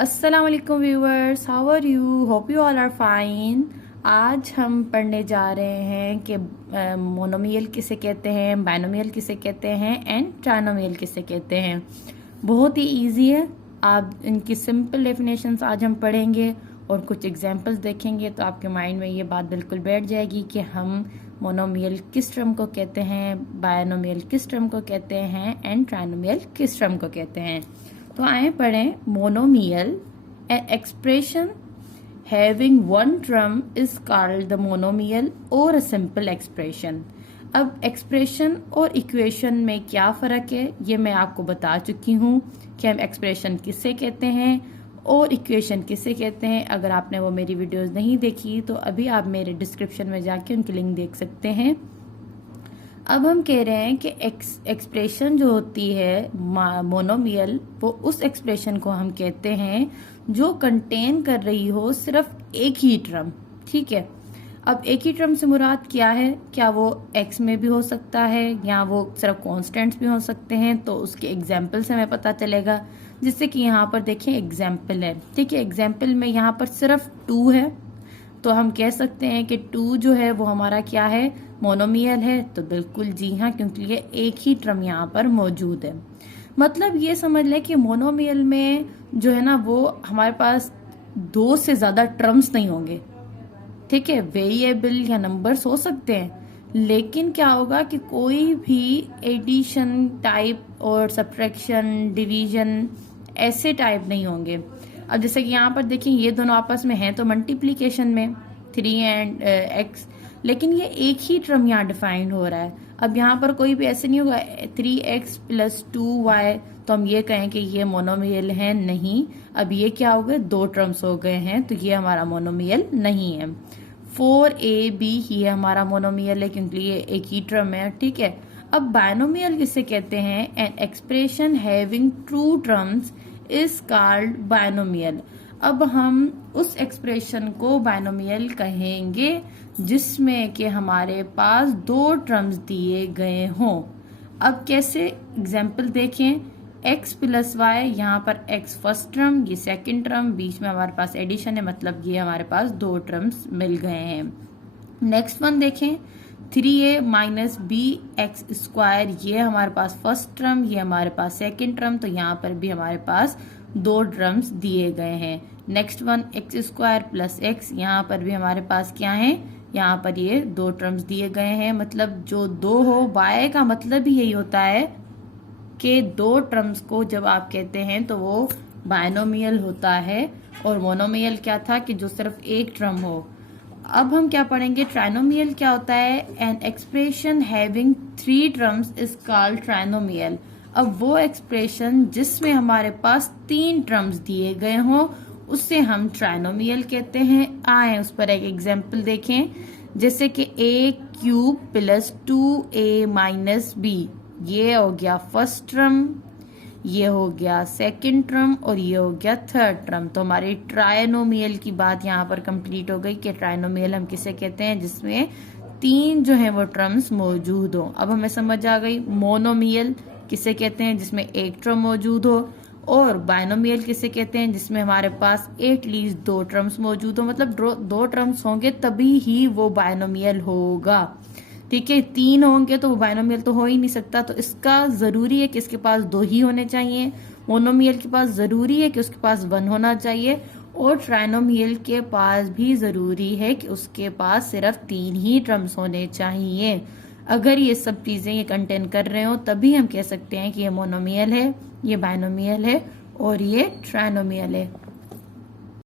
अस्सलाम वालेकुम viewers, how are you? Hope you all are fine. आज हम पढ़ने जा रहे हैं कि मोनोमियल किसे कहते हैं, बायनोमियल किसे कहते हैं एंड ट्राइनोमियल किसे कहते हैं। बहुत ही इजी है। आप इनकी सिंपल डेफिनेशंस आज हम पढ़ेंगे और कुछ एग्जांपल्स देखेंगे तो आपके माइंड में ये बात बिल्कुल बैठ जाएगी कि हम मोनोमियल किस टर्म को कहते हैं, बायनोमियल किस टर्म को कहते हैं एंड ट्राइनोमियल किस टर्म को कहते हैं। तो आए पढ़ें। Monomial, an expression having one term is called the monomial or a simple expression। अब एक्सप्रेशन और इक्वेशन में क्या फ़र्क है ये मैं आपको बता चुकी हूँ कि हम एक्सप्रेशन किससे कहते हैं और इक्वेशन किससे कहते हैं। अगर आपने वो मेरी वीडियोस नहीं देखी तो अभी आप मेरे डिस्क्रिप्शन में जाके उनकी लिंक देख सकते हैं। अब हम कह रहे हैं कि एक्सप्रेशन जो होती है मोनोमियल, वो उस एक्सप्रेशन को हम कहते हैं जो कंटेन कर रही हो सिर्फ एक ही टर्म। ठीक है, अब एक ही टर्म से मुराद क्या है? क्या वो एक्स में भी हो सकता है या वो सिर्फ कॉन्स्टेंट्स भी हो सकते हैं? तो उसके एग्जाम्पल से हमें पता चलेगा। जिससे कि यहाँ पर देखिए एग्जाम्पल है। ठीक है, एग्जाम्पल में यहाँ पर सिर्फ 2 है तो हम कह सकते हैं कि 2 जो है वो हमारा क्या है, मोनोमियल है। तो बिल्कुल जी हाँ, क्योंकि ये एक ही टर्म यहाँ पर मौजूद है। मतलब ये समझ लें कि मोनोमियल में जो है ना वो हमारे पास 2 से ज्यादा टर्म्स नहीं होंगे। ठीक है, वेरिएबल या नंबर्स हो सकते हैं, लेकिन क्या होगा कि कोई भी एडिशन टाइप और सब्ट्रैक्शन, डिवीजन ऐसे टाइप नहीं होंगे। अब जैसे कि यहाँ पर देखिए ये दोनों आपस में हैं तो मल्टीप्लिकेशन में 3 एंड x, लेकिन ये एक ही टर्म यहाँ डिफाइंड हो रहा है। अब यहाँ पर कोई भी ऐसे नहीं होगा 3x + 2y तो हम ये कहें कि ये मोनोमियल है, नहीं। अब ये क्या हो गए, 2 टर्म्स हो गए हैं तो ये हमारा मोनोमियल नहीं है। 4ab ये हमारा मोनोमियल है क्योंकि ये एक ही टर्म है। ठीक है, अब बायनोमियल किसे कहते हैं? An expression having 2 terms is called binomial. अब हम उस एक्सप्रेशन को बायनोमियल कहेंगे जिसमें कि हमारे पास 2 टर्म्स दिए गए हों। अब कैसे? एग्जाम्पल देखें। x + y, यहाँ पर x फर्स्ट टर्म, ये सेकंड टर्म, बीच में हमारे पास एडिशन है, मतलब ये हमारे पास 2 टर्म्स मिल गए हैं। नेक्स्ट वन देखें, 3a - bx², ये हमारे पास फर्स्ट टर्म, ये हमारे पास सेकंड टर्म, तो यहाँ पर भी हमारे पास 2 टर्म्स दिए गए हैं। नेक्स्ट वन x² + x, यहाँ पर भी हमारे पास क्या है, यहाँ पर ये 2 टर्म्स दिए गए हैं। मतलब जो 2 हो, y का मतलब ही यही होता है कि 2 टर्म्स को जब आप कहते हैं तो वो बायनोमियल होता है। और मोनोमियल क्या था कि जो सिर्फ एक टर्म हो। अब हम क्या पढ़ेंगे, ट्राइनोमियल क्या होता है? An expression having 3 terms is called trinomial. अब वो एक्सप्रेशन जिसमें हमारे पास 3 टर्म्स दिए गए हों उससे हम ट्राइनोमियल कहते हैं। आए उस पर एक एग्जाम्पल देखें। जैसे कि a³ + 2a - b, ये हो गया फर्स्ट टर्म, ये हो गया सेकंड टर्म और ये हो गया थर्ड टर्म। तो हमारी ट्राइनोमियल की बात यहाँ पर कंप्लीट हो गई कि ट्राइनोमियल हम किसे कहते हैं जिसमें 3 जो है वो टर्म्स मौजूद हो। अब हमें समझ आ गई मोनोमियल किसे कहते हैं जिसमें एक टर्म मौजूद हो, और बायनोमियल किसे कहते हैं जिसमें हमारे पास एटलीस्ट 2 टर्म्स मौजूद हो। मतलब 2 टर्म्स होंगे तभी ही वो बायनोमियल होगा। ठीक है, 3 होंगे तो वो बायनोमियल तो हो ही नहीं सकता। तो इसका जरूरी है कि इसके पास 2 ही होने चाहिए। मोनोमियल के पास जरूरी है कि उसके पास 1 होना चाहिए, और ट्राइनोमियल के पास भी जरूरी है कि उसके पास सिर्फ 3 ही टर्म्स होने चाहिए। अगर ये सब चीजें ये कंटेन कर रहे हो तभी हम कह सकते हैं कि ये मोनोमियल है, ये बायनोमियल है और ये ट्राइनोमियल है।